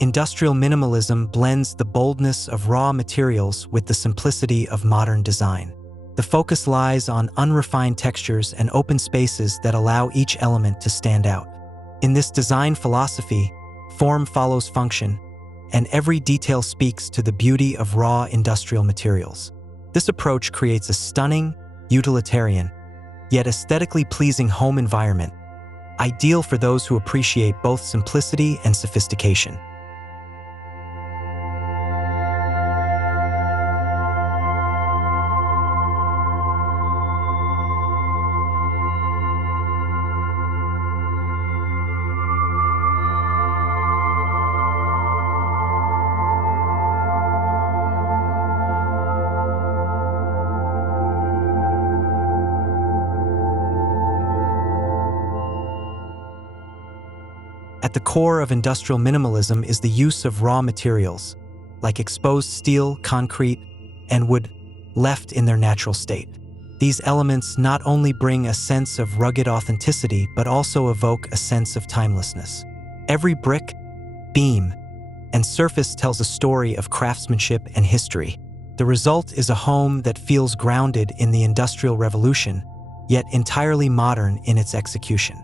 Industrial minimalism blends the boldness of raw materials with the simplicity of modern design. The focus lies on unrefined textures and open spaces that allow each element to stand out. In this design philosophy, form follows function, and every detail speaks to the beauty of raw industrial materials. This approach creates a stunning, utilitarian, yet aesthetically pleasing home environment, ideal for those who appreciate both simplicity and sophistication. At the core of industrial minimalism is the use of raw materials, like exposed steel, concrete, and wood, left in their natural state. These elements not only bring a sense of rugged authenticity, but also evoke a sense of timelessness. Every brick, beam, and surface tells a story of craftsmanship and history. The result is a home that feels grounded in the Industrial Revolution, yet entirely modern in its execution.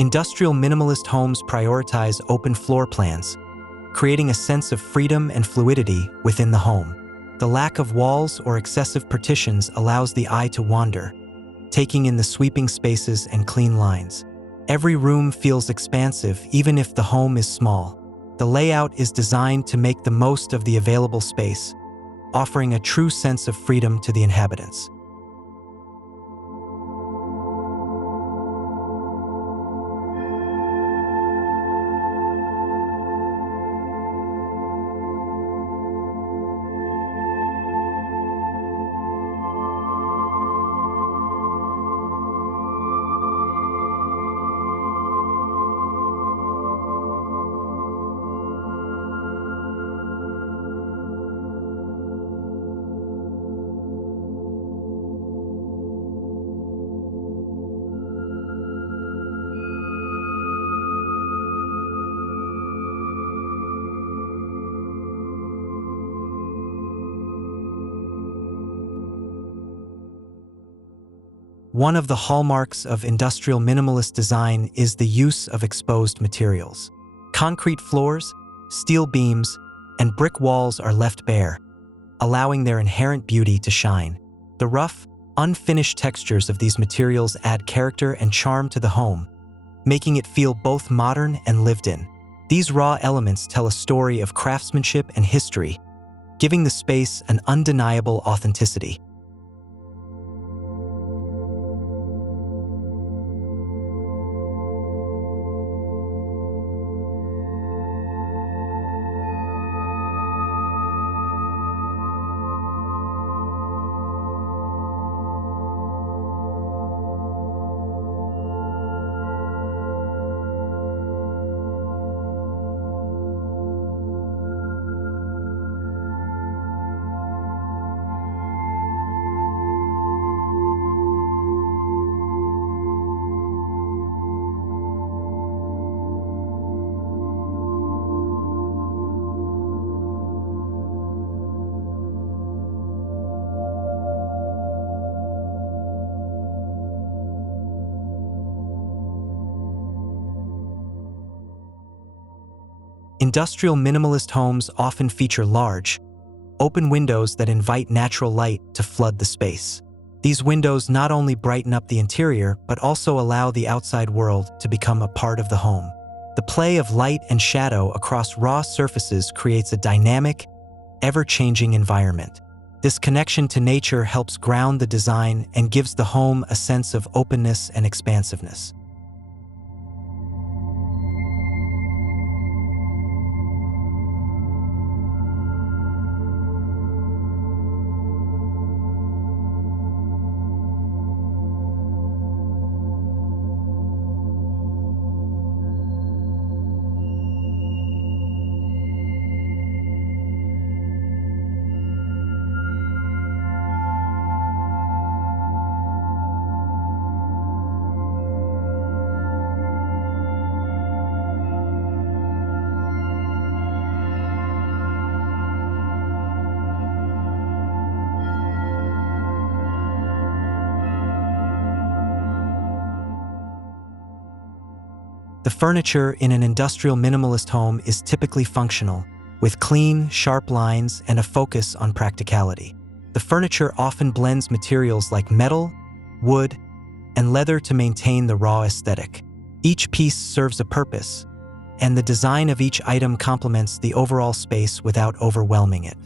Industrial minimalist homes prioritize open floor plans, creating a sense of freedom and fluidity within the home. The lack of walls or excessive partitions allows the eye to wander, taking in the sweeping spaces and clean lines. Every room feels expansive, even if the home is small. The layout is designed to make the most of the available space, offering a true sense of freedom to the inhabitants. One of the hallmarks of industrial minimalist design is the use of exposed materials. Concrete floors, steel beams, and brick walls are left bare, allowing their inherent beauty to shine. The rough, unfinished textures of these materials add character and charm to the home, making it feel both modern and lived in. These raw elements tell a story of craftsmanship and history, giving the space an undeniable authenticity. Industrial minimalist homes often feature large, open windows that invite natural light to flood the space. These windows not only brighten up the interior, but also allow the outside world to become a part of the home. The play of light and shadow across raw surfaces creates a dynamic, ever-changing environment. This connection to nature helps ground the design and gives the home a sense of openness and expansiveness. The furniture in an industrial minimalist home is typically functional, with clean, sharp lines and a focus on practicality. The furniture often blends materials like metal, wood, and leather to maintain the raw aesthetic. Each piece serves a purpose, and the design of each item complements the overall space without overwhelming it.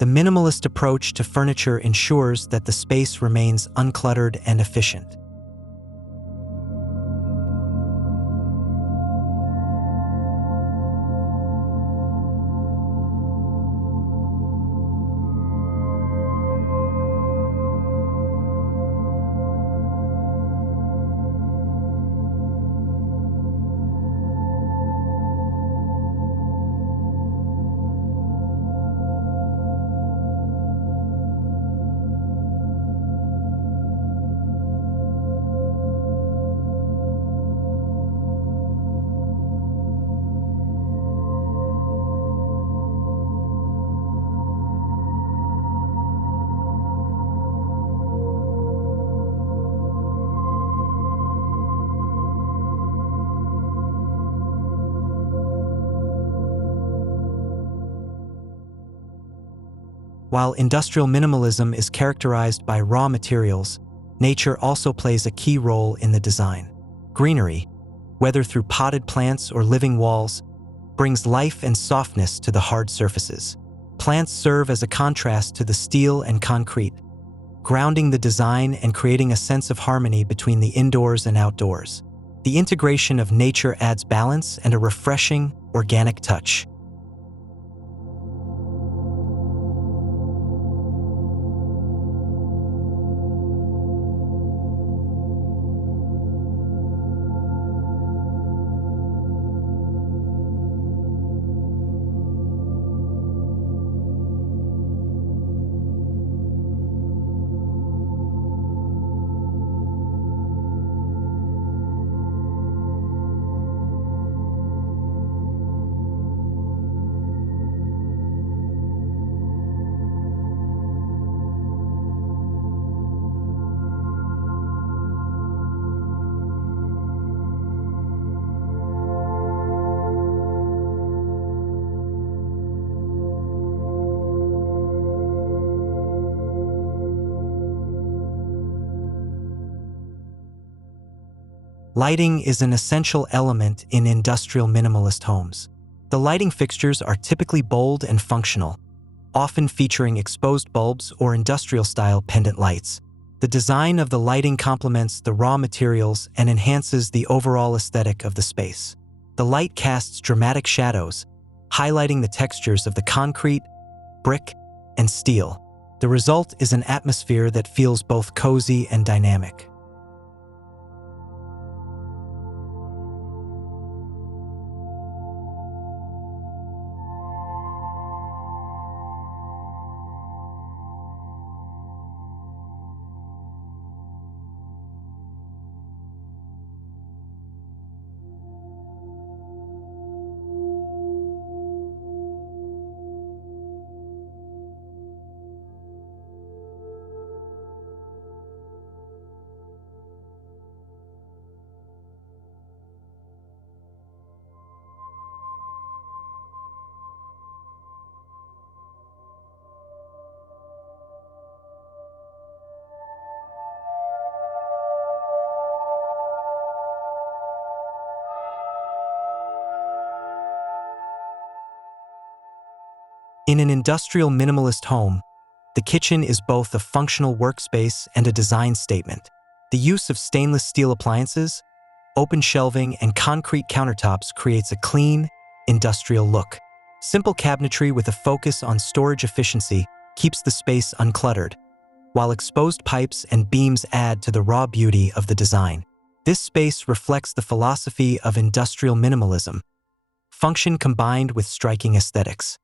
The minimalist approach to furniture ensures that the space remains uncluttered and efficient. While industrial minimalism is characterized by raw materials, nature also plays a key role in the design. Greenery, whether through potted plants or living walls, brings life and softness to the hard surfaces. Plants serve as a contrast to the steel and concrete, grounding the design and creating a sense of harmony between the indoors and outdoors. The integration of nature adds balance and a refreshing, organic touch. Lighting is an essential element in industrial minimalist homes. The lighting fixtures are typically bold and functional, often featuring exposed bulbs or industrial-style pendant lights. The design of the lighting complements the raw materials and enhances the overall aesthetic of the space. The light casts dramatic shadows, highlighting the textures of the concrete, brick, and steel. The result is an atmosphere that feels both cozy and dynamic. In an industrial minimalist home, the kitchen is both a functional workspace and a design statement. The use of stainless steel appliances, open shelving, and concrete countertops creates a clean, industrial look. Simple cabinetry with a focus on storage efficiency keeps the space uncluttered, while exposed pipes and beams add to the raw beauty of the design. This space reflects the philosophy of industrial minimalism, function combined with striking aesthetics.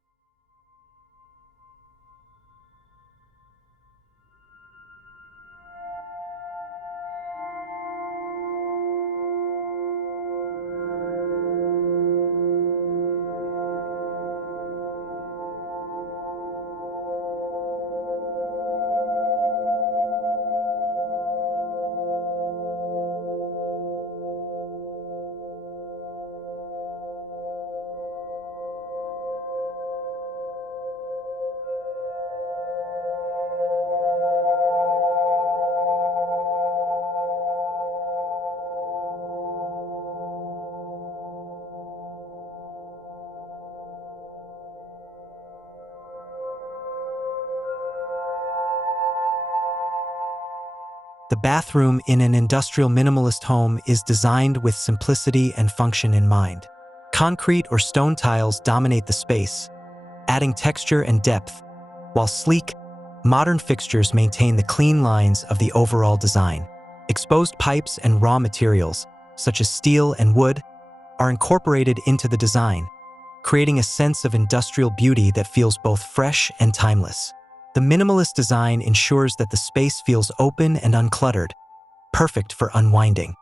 The bathroom in an industrial minimalist home is designed with simplicity and function in mind. Concrete or stone tiles dominate the space, adding texture and depth, while sleek, modern fixtures maintain the clean lines of the overall design. Exposed pipes and raw materials, such as steel and wood, are incorporated into the design, creating a sense of industrial beauty that feels both fresh and timeless. The minimalist design ensures that the space feels open and uncluttered, perfect for unwinding.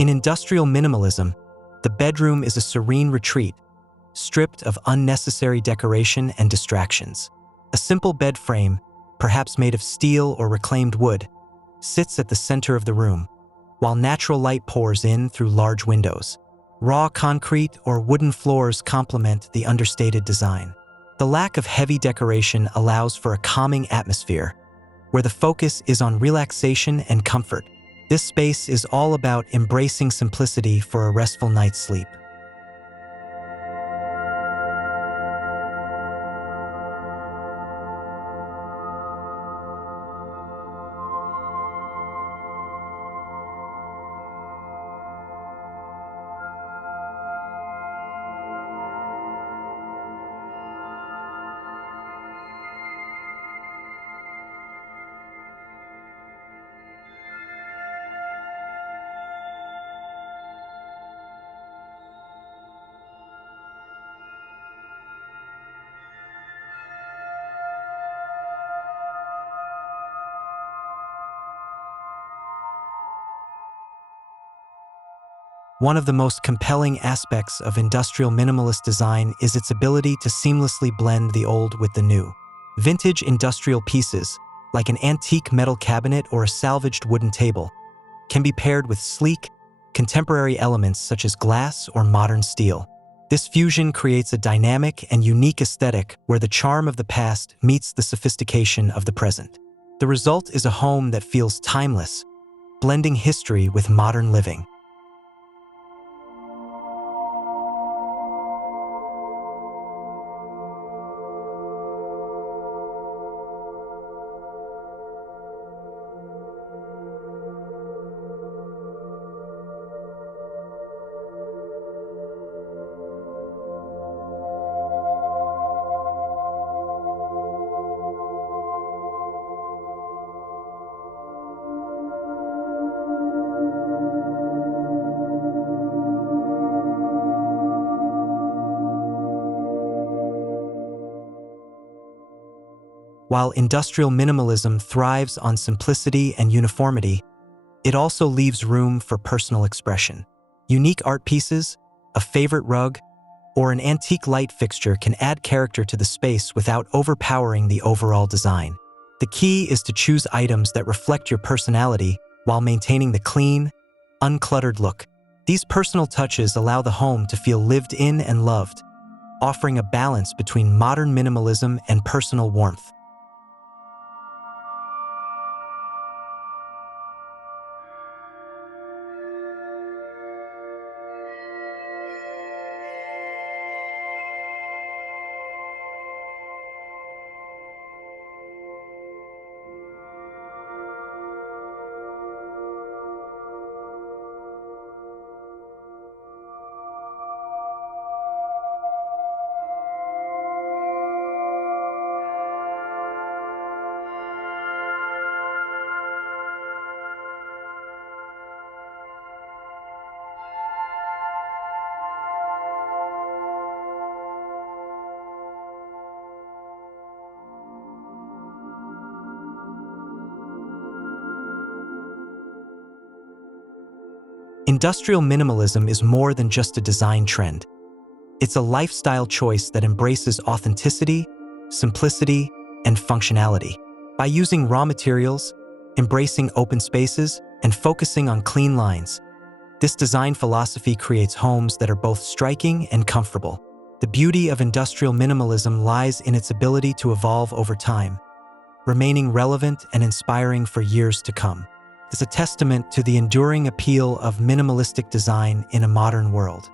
In industrial minimalism, the bedroom is a serene retreat, stripped of unnecessary decoration and distractions. A simple bed frame, perhaps made of steel or reclaimed wood, sits at the center of the room, while natural light pours in through large windows. Raw concrete or wooden floors complement the understated design. The lack of heavy decoration allows for a calming atmosphere, where the focus is on relaxation and comfort. This space is all about embracing simplicity for a restful night's sleep. One of the most compelling aspects of industrial minimalist design is its ability to seamlessly blend the old with the new. Vintage industrial pieces, like an antique metal cabinet or a salvaged wooden table, can be paired with sleek, contemporary elements such as glass or modern steel. This fusion creates a dynamic and unique aesthetic where the charm of the past meets the sophistication of the present. The result is a home that feels timeless, blending history with modern living. While industrial minimalism thrives on simplicity and uniformity, it also leaves room for personal expression. Unique art pieces, a favorite rug, or an antique light fixture can add character to the space without overpowering the overall design. The key is to choose items that reflect your personality while maintaining the clean, uncluttered look. These personal touches allow the home to feel lived in and loved, offering a balance between modern minimalism and personal warmth. Industrial minimalism is more than just a design trend. It's a lifestyle choice that embraces authenticity, simplicity, and functionality. By using raw materials, embracing open spaces, and focusing on clean lines, this design philosophy creates homes that are both striking and comfortable. The beauty of industrial minimalism lies in its ability to evolve over time, remaining relevant and inspiring for years to come. It's a testament to the enduring appeal of minimalistic design in a modern world.